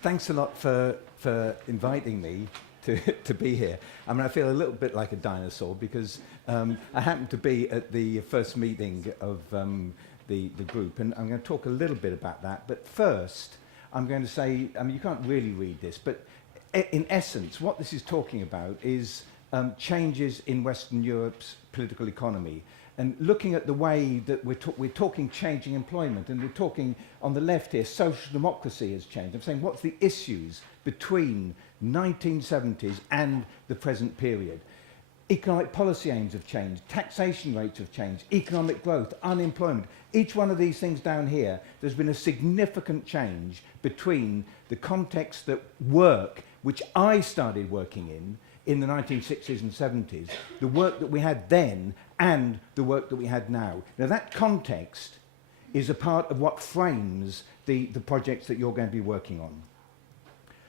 Thanks a lot for inviting me to be here. I mean, I feel a little bit like a dinosaur because I happened to be at the first meeting of the group, and I'm going to talk a little bit about that. But first, I'm going to say, I mean, you can't really read this, but in essence, what this is talking about is changes in Western Europe's political economy. And looking at the way that we're talking changing employment, and we're talking on the left here, social democracy has changed. I'm saying what's the issues between 1970s and the present period. Economic policy aims have changed, taxation rates have changed, economic growth, unemployment. Each one of these things down here, there's been a significant change between the context that work, which I started working in the 1960s and 70s, the work that we had then and the work that we had now. Now that context is a part of what frames the projects that you're going to be working on.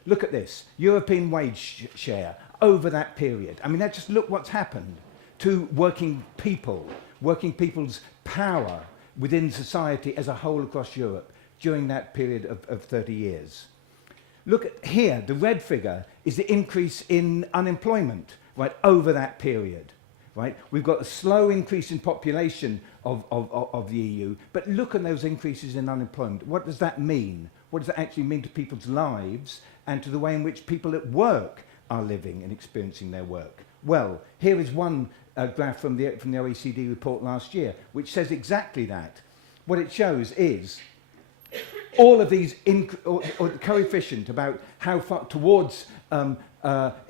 Look at this, European wage share over that period. I mean, let's just look what's happened to working people, working people's power within society as a whole across Europe during that period of 30 years. Look at here, the red figure is the increase in unemployment, right, over that period, right? We've got a slow increase in population of the EU, but look at those increases in unemployment. What does that mean? What does that actually mean to people's lives and to the way in which people at work are living and experiencing their work? Well, here is one graph from the OECD report last year, which says exactly that. What it shows is all of these, or the coefficient about how far towards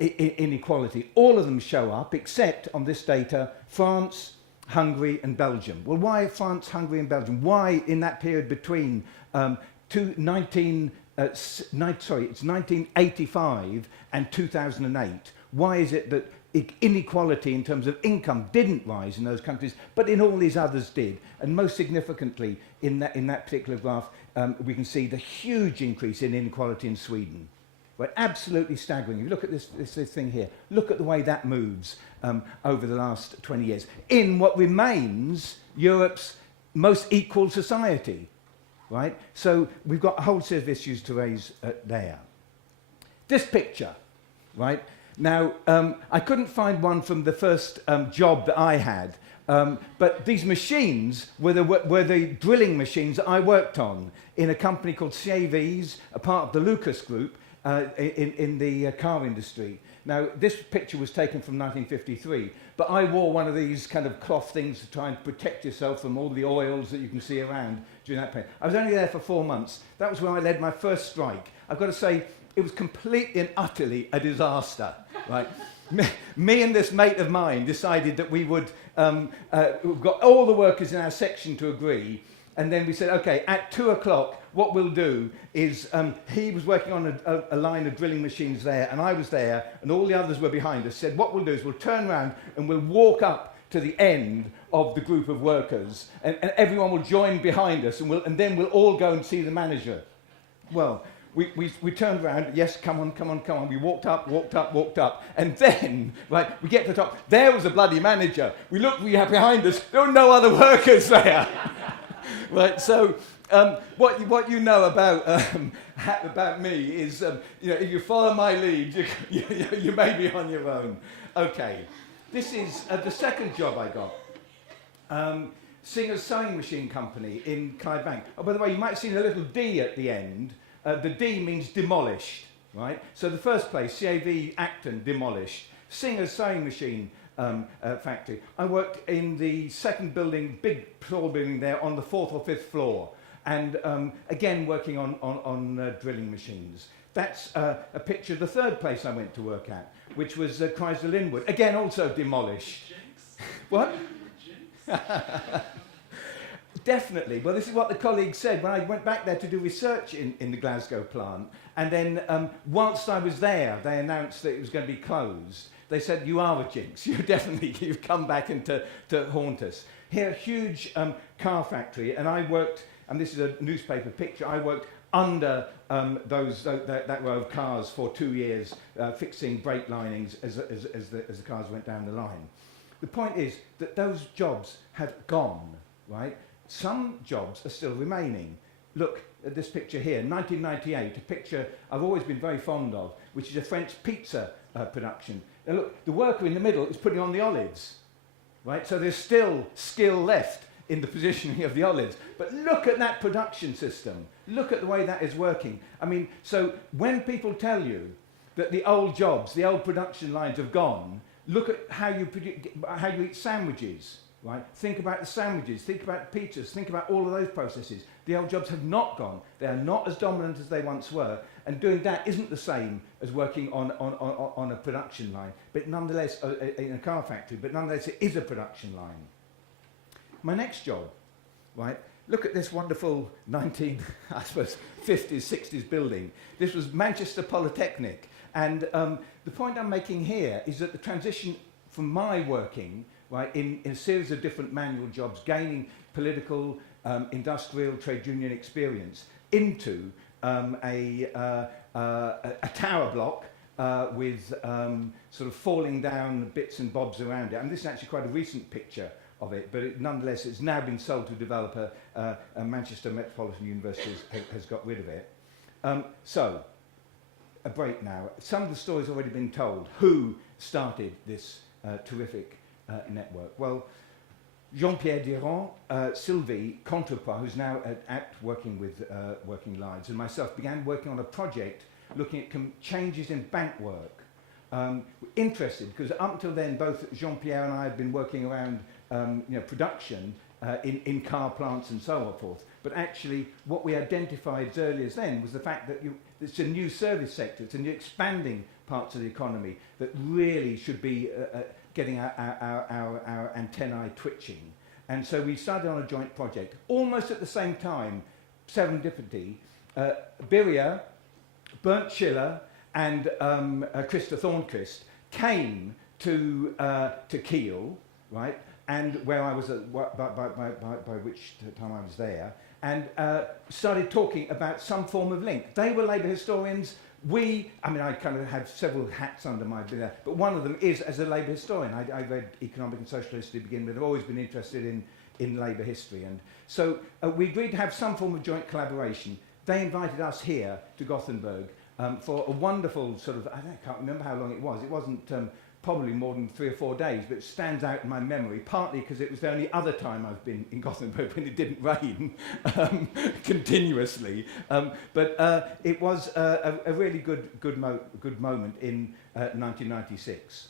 inequality, all of them show up, except on this data, France, Hungary and Belgium. Well, why France, Hungary and Belgium? Why in that period between 1985 and 2008, why is it that inequality in terms of income didn't rise in those countries, but in all these others did? And most significantly, in that particular graph, we can see the huge increase in inequality in Sweden. Right, absolutely staggering. If you look at this thing here, look at the way that moves over the last 20 years in what remains Europe's most equal society. Right? So we've got a whole set of issues to raise there. This picture, right? Now, I couldn't find one from the first job that I had, but these machines were the drilling machines that I worked on in a company called Jefferys, a part of the Lucas Group in the car industry. Now, this picture was taken from 1953, but I wore one of these kind of cloth things to try and protect yourself from all the oils that you can see around during that period. I was only there for 4 months. That was when I led my first strike. I've got to say, it was completely and utterly a disaster, right? Me and this mate of mine decided that we would, we've got all the workers in our section to agree, and then we said, okay, at 2 o'clock, what we'll do is, he was working on a line of drilling machines there, and I was there, and all the others were behind us, said, what we'll do is we'll turn around and we'll walk up to the end of the group of workers, and everyone will join behind us, and then we'll all go and see the manager. Well, we turned around, yes, come on. We walked up, and then, right, we get to the top. There was a bloody manager. We looked behind us, there were no other workers there. Right, so what you know about me is, if you follow my lead, you may be on your own. Okay, this is the second job I got. Singer's Sewing Machine Company in Clydebank. Oh, by the way, you might have seen a little D at the end. The D means demolished, right? So the first place, CAV Acton, demolished. Singer's Sewing Machine factory. I worked in the second building, big tall building there on the 4th or 5th floor. And again, working on drilling machines. That's a picture of the third place I went to work at, which was Chrysler Linwood. Again, also demolished. Jinx. What? Definitely. Well, this is what the colleagues said when I went back there to do research in the Glasgow plant. And then whilst I was there, they announced that it was going to be closed. They said, you are a jinx. You've come back to haunt us. Here, huge car factory. And I worked, and this is a newspaper picture, I worked under that row of cars for 2 years, fixing brake linings as the cars went down the line. The point is that those jobs have gone, right? Some jobs are still remaining. look at this picture here, 1998, a picture I've always been very fond of, which is a French pizza production. And look, the worker in the middle is putting on the olives, right? So there's still skill left in the positioning of the olives. But look at that production system. Look at the way that is working. I mean, so when people tell you that the old jobs, the old production lines have gone, look at how you eat sandwiches, right? Think about the sandwiches, think about the pizzas, think about all of those processes. The old jobs have not gone. They are not as dominant as they once were. And doing that isn't the same as working on a production line, but nonetheless, in a car factory, but nonetheless it is a production line. My next job, right? Look at this wonderful 50s, 60s building. This was Manchester Polytechnic. And the point I'm making here is that the transition from my working, right, in a series of different manual jobs, gaining political, industrial, trade union experience, into a tower block with sort of falling down bits and bobs around it. And this is actually quite a recent picture of it, but nonetheless it's now been sold to a developer. Manchester Metropolitan University has got rid of it. So, a break now. Some of the stories have already been told. Who started this terrific network? Well, Jean-Pierre Durand, Sylvie Contrepois, who's now at working with Working Lives, and myself began working on a project looking at changes in bank work. Interested, because up until then both Jean-Pierre and I had been working around production in car plants and so forth. But actually what we identified as early as then was the fact that it's a new service sector, it's a new expanding parts of the economy that really should be getting our antennae twitching. And so we started on a joint project. Almost at the same time, serendipity, Birger, Bernd Schiller and Krista Thornquist came to Kiel, right? And where I was, by which time I was there, and started talking about some form of link. They were labour historians. I kind of had several hats under my belt, but one of them is as a labour historian. I read economic and social history to begin with. I've always been interested in labour history. And so we agreed to have some form of joint collaboration. They invited us here to Gothenburg for a wonderful sort of, I can't remember how long it was. It wasn't probably more than 3 or 4 days, but it stands out in my memory, partly because it was the only other time I've been in Gothenburg when it didn't rain continuously. But it was a really good moment in 1996.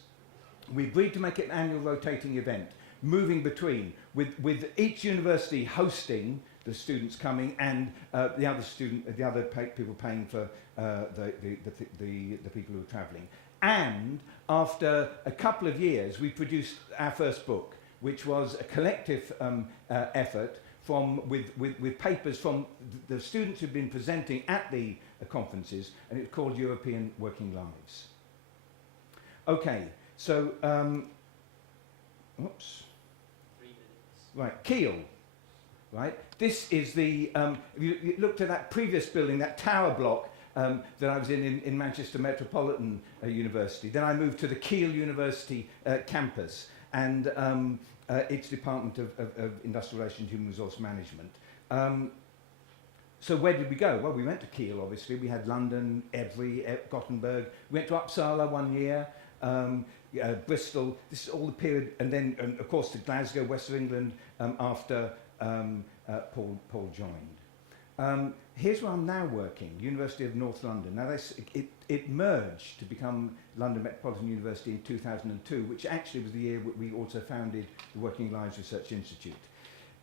We agreed to make it an annual rotating event, moving between, with each university hosting the students coming and the other people paying for the people who are travelling. And after a couple of years, we produced our first book, which was a collective effort with papers from the students who'd been presenting at the conferences, and it's called European Working Lives. Okay, so, oops. 3 minutes. Right, Kiel, right? This is the, you looked at that previous building, that tower block, that I was in Manchester Metropolitan University. Then I moved to the Kiel University campus and its Department of Industrial Relations and Human Resource Management. So where did we go? Well, we went to Kiel, obviously. We had London, Every, Gothenburg. We went to Uppsala 1 year, Bristol. This is all the period, and then, of course, to Glasgow, West of England, after Paul joined. Here's where I'm now working, University of North London. Now, it merged to become London Metropolitan University in 2002, which actually was the year we also founded the Working Lives Research Institute.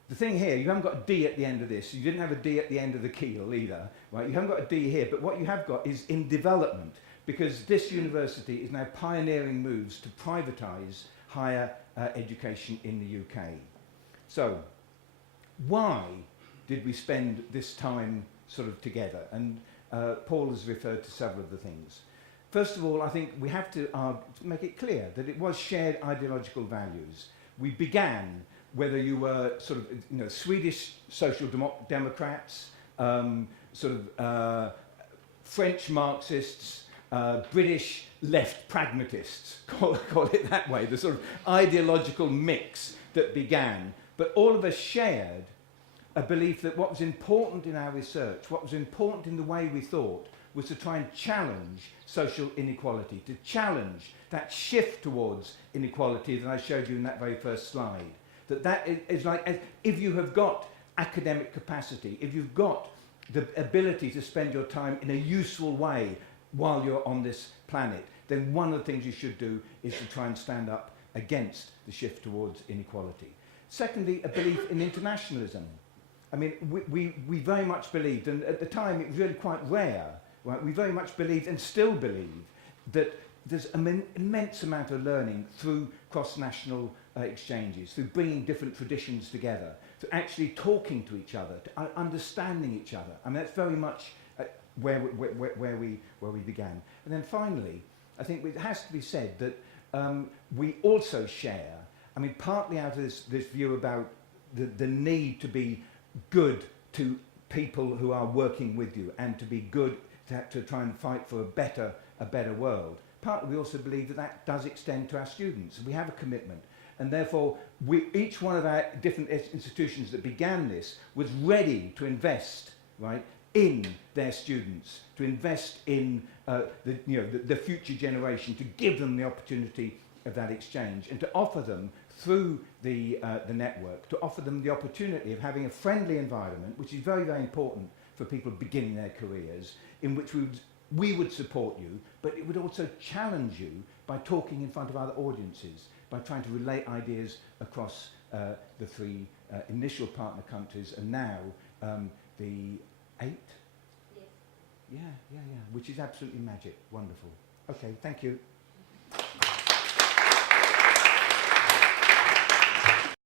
The thing here, you haven't got a D at the end of this. You didn't have a D at the end of the Kiel either, right? You haven't got a D here, but what you have got is in development, because this university is now pioneering moves to privatise higher education in the UK. So, why did we spend this time sort of together? And Paul has referred to several of the things. First of all, I think we have to make it clear that it was shared ideological values. We began, whether you were sort of Swedish social democrats, sort of French Marxists, British left pragmatists, call it that way, the sort of ideological mix that began. But all of us shared a belief that what was important in our research, what was important in the way we thought, was to try and challenge social inequality, to challenge that shift towards inequality that I showed you in that very first slide. That is like, if you have got academic capacity, if you've got the ability to spend your time in a useful way while you're on this planet, then one of the things you should do is to try and stand up against the shift towards inequality. Secondly, a belief in internationalism. I mean, we very much believed, and at the time it was really quite rare, right? We very much believed and still believe that there's an immense amount of learning through cross-national exchanges, through bringing different traditions together, to actually talking to each other, to understanding each other. I mean, that's very much where we began. And then finally, I think it has to be said that we also share, I mean, partly out of this view about the need to be good to people who are working with you and to be good to try and fight for a better world. Partly we also believe that does extend to our students. We have a commitment, and therefore each one of our different institutions that began this was ready to invest, right, in their students, to invest in the future generation, to give them the opportunity of that exchange, and to offer them through the network, to offer them the opportunity of having a friendly environment, which is very, very important for people beginning their careers, in which we would support you, but it would also challenge you by talking in front of other audiences, by trying to relate ideas across the three initial partner countries, and now the 8? Yes. Yeah, which is absolutely magic. Wonderful. Okay, thank you.